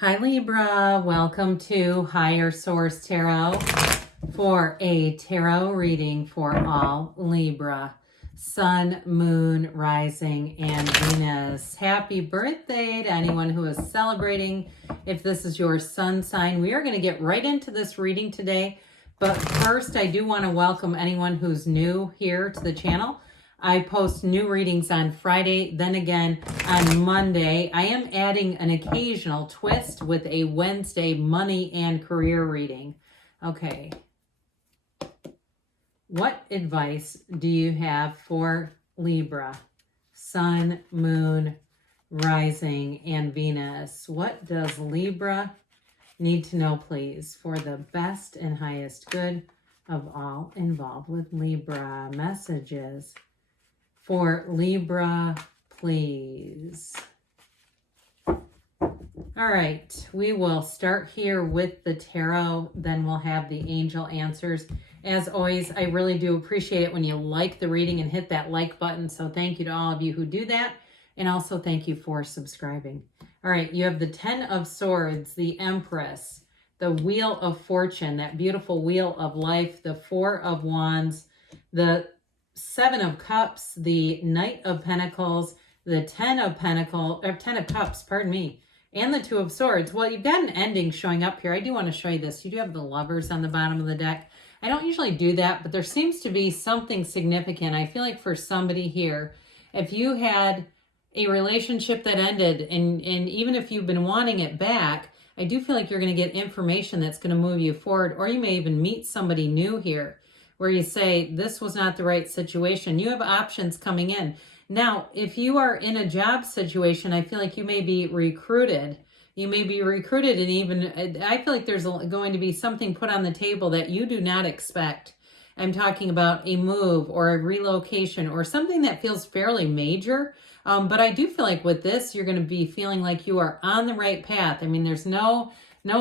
Hi Libra, welcome to Higher Source Tarot for a tarot reading for all Libra, Sun, Moon, Rising, and Venus. Happy birthday to anyone who is celebrating. If this is your sun sign, we are going to get right into this reading today. But first, I do want to welcome anyone who's new here to the channel. I post new readings on Friday, then again on Monday. I am adding an occasional twist with a Wednesday money and career reading. Okay. What advice do you have for Libra, Sun, Moon, Rising, and Venus? What does Libra need to know, please, for the best and highest good of all involved with Libra? Messages for Libra, please. All right, we will start here with the tarot, then we'll have the angel answers. As always, I really do appreciate it when you like the reading and hit that like button, so thank you to all of you who do that, and also thank you for subscribing. All right, you have the 10 of Swords, the Empress, the Wheel of Fortune, that beautiful Wheel of Life, the 4 of Wands, the 7 of Cups, the Knight of Pentacles, the 10 of Cups, pardon me, and the 2 of Swords. Well, you've got an ending showing up here. I do want to show you this. You do have the Lovers on the bottom of the deck. I don't usually do that, but there seems to be something significant. I feel like for somebody here, if you had a relationship that ended, and even if you've been wanting it back, I do feel like you're going to get information that's going to move you forward, or you may even meet somebody new here, where you say, this was not the right situation. You have options coming in. Now, if you are in a job situation, I feel like you may be recruited. You may be recruited, and even, I feel like there's going to be something put on the table that you do not expect. I'm talking about a move or a relocation or something that feels fairly major. But I do feel like with this, you're going to be feeling like you are on the right path. I mean, there's no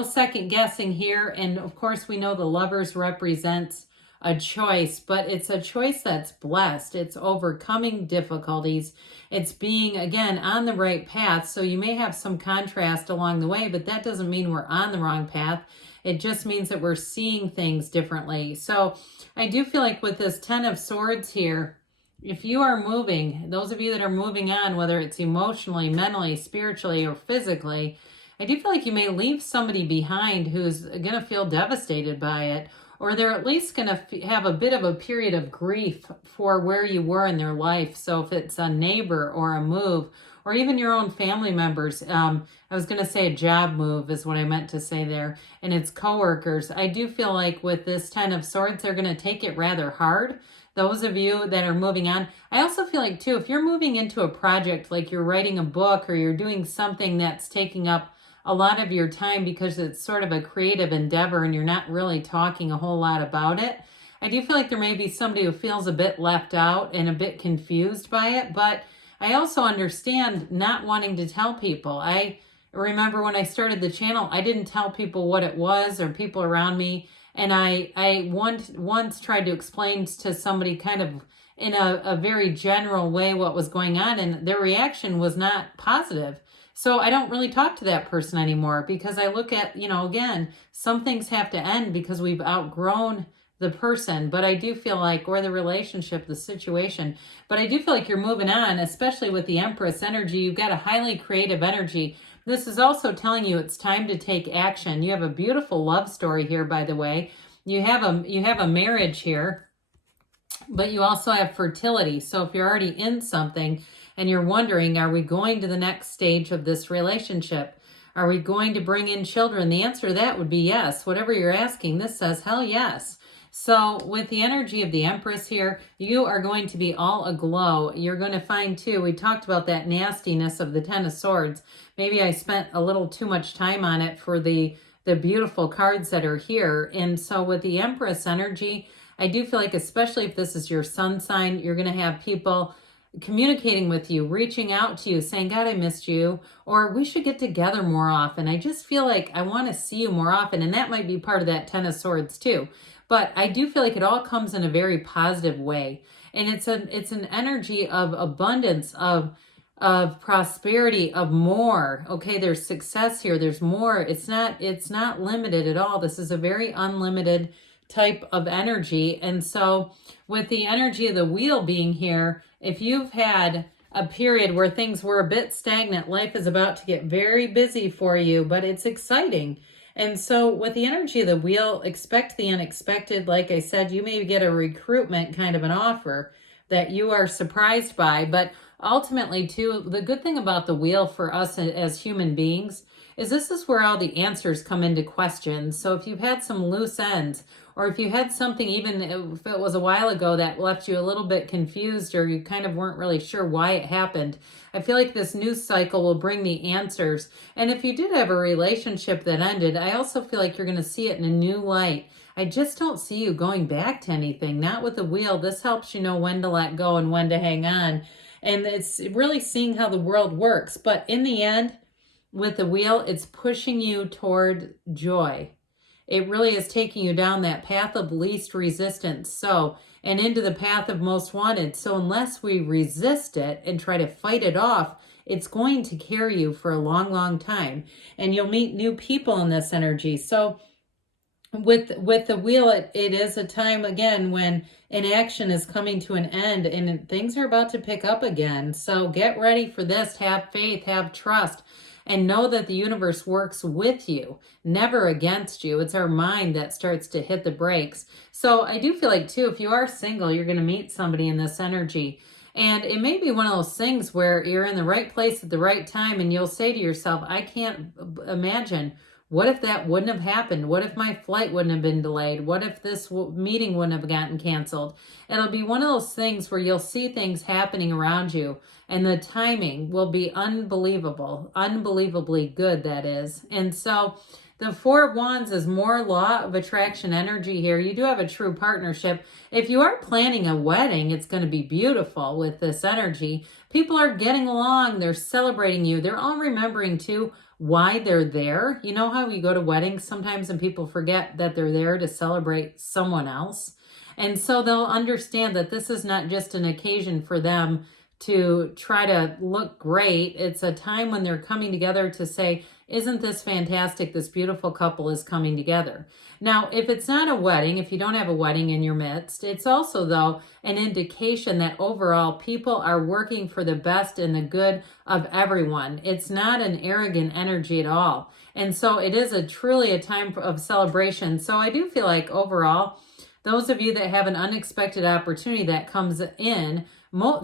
second guessing here. And of course, we know the Lovers represents a choice, but it's a choice that's blessed. It's overcoming difficulties. It's being, again, on the right path. So you may have some contrast along the way, but that doesn't mean we're on the wrong path. It just means that we're seeing things differently. So I do feel like with this 10 of Swords here, if you are moving, those of you that are moving on, whether it's emotionally, mentally, spiritually, or physically, I do feel like you may leave somebody behind who's going to feel devastated by it, or they're at least going to have a bit of a period of grief for where you were in their life. So if it's a neighbor or a move, or even your own family members, I was going to say a job move is what I meant to say there, and it's coworkers. I do feel like with this 10 of Swords, they're going to take it rather hard. Those of you that are moving on, I also feel like too, if you're moving into a project, like you're writing a book or you're doing something that's taking up a lot of your time because it's sort of a creative endeavor and you're not really talking a whole lot about it, I do feel like there may be somebody who feels a bit left out and a bit confused by it. But I also understand not wanting to tell people. I remember when I started the channel, I didn't tell people what it was or people around me. And I once tried to explain to somebody kind of in a very general way what was going on, and their reaction was not positive. So I don't really talk to that person anymore because I look at, again, some things have to end because we've outgrown the person, but I do feel like, or the relationship, the situation, but I do feel like you're moving on, especially with the Empress energy. You've got a highly creative energy. This is also telling you it's time to take action. You have a beautiful love story here, by the way. You have a marriage here, but you also have fertility. So if you're already in something and you're wondering, are we going to the next stage of this relationship? Are we going to bring in children? The answer to that would be yes. Whatever you're asking, this says hell yes. So with the energy of the Empress here, you are going to be all aglow. You're going to find too, we talked about that nastiness of the 10 of Swords. Maybe I spent a little too much time on it for the beautiful cards that are here. And so with the Empress energy, I do feel like, especially if this is your sun sign, you're going to have people communicating with you, reaching out to you, saying, God, I missed you, or we should get together more often. I just feel like I want to see you more often. And that might be part of that 10 of Swords too. But I do feel like it all comes in a very positive way. And it's an energy of abundance, of of prosperity, of more. Okay, there's success here. There's more. It's not limited at all. This is a very unlimited type of energy. And so with the energy of the wheel being here, if you've had a period where things were a bit stagnant, life is about to get very busy for you, but it's exciting. And so with the energy of the wheel, expect the unexpected. Like I said, you may get a recruitment kind of an offer that you are surprised by, but ultimately too, the good thing about the wheel for us as human beings is this is where all the answers come into question. So if you've had some loose ends, or if you had something, even if it was a while ago, that left you a little bit confused, or you kind of weren't really sure why it happened, I feel like this news cycle will bring the answers. And if you did have a relationship that ended, I also feel like you're going to see it in a new light. I just don't see you going back to anything, not with the wheel. This helps you know when to let go and when to hang on. And it's really seeing how the world works. But in the end, with the wheel, it's pushing you toward joy. It really is taking you down that path of least resistance. So, and into the path of most wanted. So unless we resist it and try to fight it off, it's going to carry you for a long, long time. And you'll meet new people in this energy. So with the wheel, it is a time again when inaction is coming to an end and things are about to pick up again. So get ready for this. Have faith, have trust, and know that the universe works with you, never against you. It's our mind that starts to hit the brakes. So I do feel like too, if you are single, you're going to meet somebody in this energy. And it may be one of those things where you're in the right place at the right time and you'll say to yourself, I can't imagine, what if that wouldn't have happened? What if my flight wouldn't have been delayed? What if this meeting wouldn't have gotten canceled? It'll be one of those things where you'll see things happening around you and the timing will be unbelievable, unbelievably good, that is. And so the Four of Wands is more law of attraction energy here. You do have a true partnership. If you are planning a wedding, it's going to be beautiful with this energy. People are getting along. They're celebrating you. They're all remembering too why they're there. You know how we go to weddings sometimes and people forget that they're there to celebrate someone else. And so they'll understand that this is not just an occasion for them to try to look great. It's a time when they're coming together to say, isn't this fantastic? This beautiful couple is coming together. Now, if it's not a wedding, if you don't have a wedding in your midst, it's also, though, an indication that overall people are working for the best and the good of everyone. It's not an arrogant energy at all. And so it is truly a time of celebration. So I do feel like overall, those of you that have an unexpected opportunity that comes in,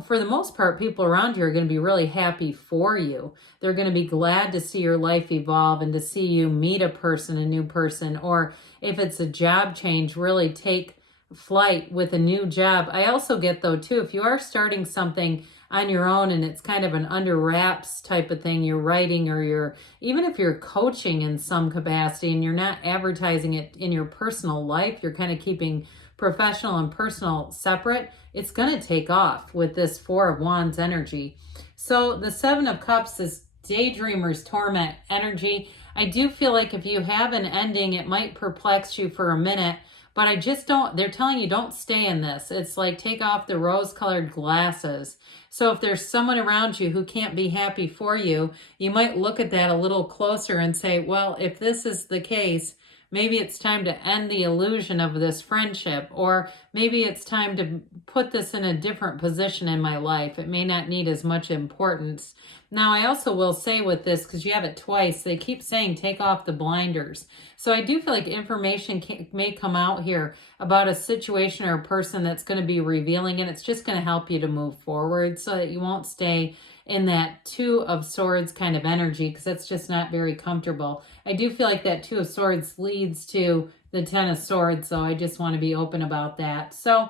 for the most part, people around you are going to be really happy for you. They're going to be glad to see your life evolve and to see you meet a new person, or if it's a job change, really take flight with a new job. I also get, though, too, if you are starting something on your own and it's kind of an under wraps type of thing, you're writing, or even if you're coaching in some capacity and you're not advertising it in your personal life, you're kind of keeping professional and personal separate, it's going to take off with this Four of Wands energy. So the Seven of Cups is daydreamer's torment energy. I do feel like if you have an ending, it might perplex you for a minute, but I just don't, they're telling you don't stay in this. It's like take off the rose-colored glasses. So if there's someone around you who can't be happy for you, you might look at that a little closer and say, well, if this is the case, maybe it's time to end the illusion of this friendship, or maybe it's time to put this in a different position in my life. It may not need as much importance. Now, I also will say with this, because you have it twice, they keep saying take off the blinders. So I do feel like information may come out here about a situation or a person that's going to be revealing, and it's just going to help you to move forward so that you won't stay in that Two of Swords kind of energy, because that's just not very comfortable. I do feel like that Two of Swords leads to the Ten of Swords, so I just want to be open about that. So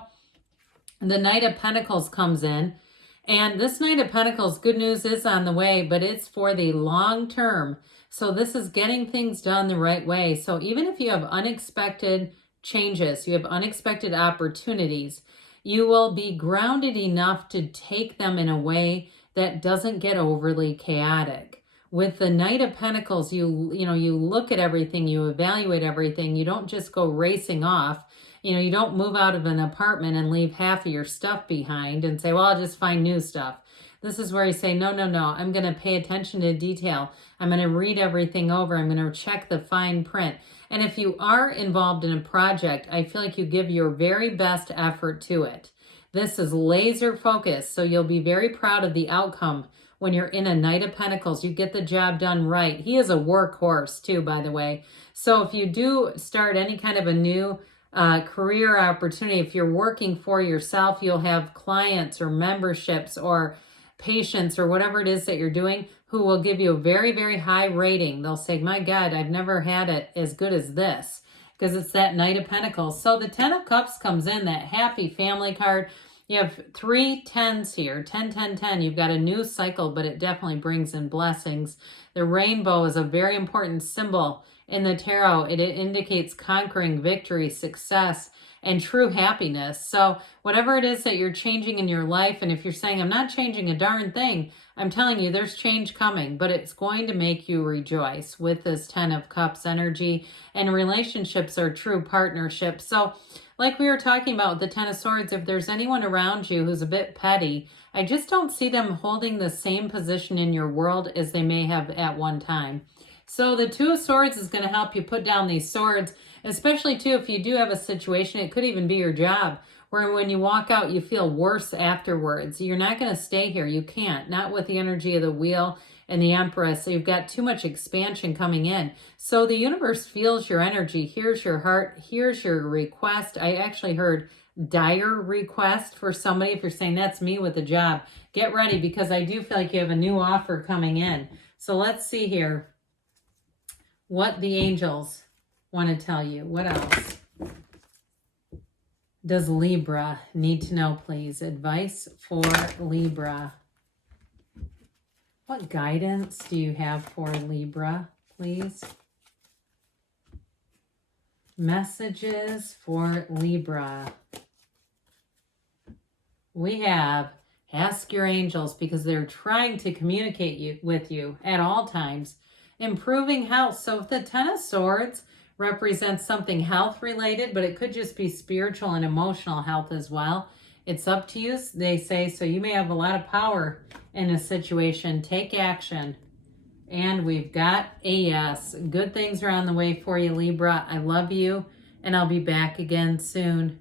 the Knight of Pentacles comes in, and this Knight of Pentacles, good news is on the way, but it's for the long term. So this is getting things done the right way. So even if you have unexpected changes, you have unexpected opportunities, you will be grounded enough to take them in a way that doesn't get overly chaotic. With the Knight of Pentacles, you look at everything, you evaluate everything. You don't just go racing off. You don't move out of an apartment and leave half of your stuff behind and say, well, I'll just find new stuff. This is where you say, no, no, no, I'm going to pay attention to detail. I'm going to read everything over. I'm going to check the fine print. And if you are involved in a project, I feel like you give your very best effort to it. This is laser focused, so you'll be very proud of the outcome when you're in a Knight of Pentacles. You get the job done right. He is a workhorse too, by the way. So if you do start any kind of a new career opportunity, if you're working for yourself, you'll have clients or memberships or patients or whatever it is that you're doing who will give you a very, very high rating. They'll say, my God, I've never had it as good as this, because it's that Knight of Pentacles. So the 10 of Cups comes in, that happy family card. You have 3 10s here, 10, 10, 10. You've got a new cycle, but it definitely brings in blessings. The rainbow is a very important symbol in the tarot. It indicates conquering, victory, success, and true happiness. So whatever it is that you're changing in your life, and if you're saying, I'm not changing a darn thing, I'm telling you, there's change coming, but it's going to make you rejoice with this 10 of Cups energy. And relationships are true partnerships. So like we were talking about with the 10 of Swords, if there's anyone around you who's a bit petty, I just don't see them holding the same position in your world as they may have at one time. So the 2 of Swords is going to help you put down these swords, especially too if you do have a situation, it could even be your job, where when you walk out, you feel worse afterwards. You're not going to stay here. You can't, not with the energy of the Wheel and the Empress. So you've got too much expansion coming in. So the universe feels your energy, hears your heart, hears your request. I actually heard dire request for somebody. If you're saying that's me with a job, get ready, because I do feel like you have a new offer coming in. So let's see here what the angels want to tell you. What else does Libra need to know, please? Advice for Libra. What guidance do you have for Libra, please? Messages for Libra. We have ask your angels, because they're trying to communicate with you at all times. Improving health. So if the 10 of Swords represents something health related, but it could just be spiritual and emotional health as well. It's up to you, they say. So you may have a lot of power in a situation. Take action. And we've got a yes. Good things are on the way for you, Libra. I love you, and I'll be back again soon.